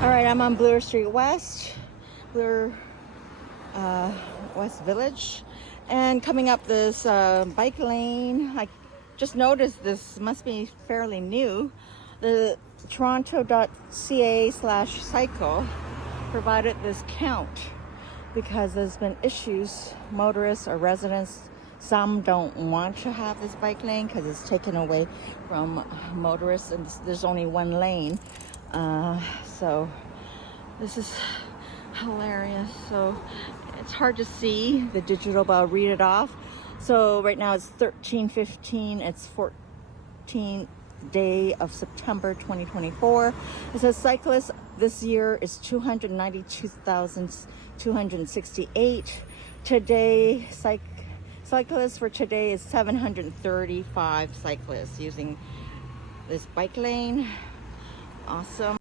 All right, I'm on Bloor Street West, Bloor West Village, and coming up this bike lane. I just noticed this must be fairly new. The toronto.ca/cycle provided this count because there's been issues. Motorists or residents, some don't want to have this bike lane because it's taken away from motorists, and there's only one lane. So this is hilarious. So it's hard to see the digital, but I'll read it off. So right now it's 13:15. It's 14th day of September 2024. It says cyclists this year is 292,268. Today, cyclists for today is 735 cyclists using this bike lane. Awesome.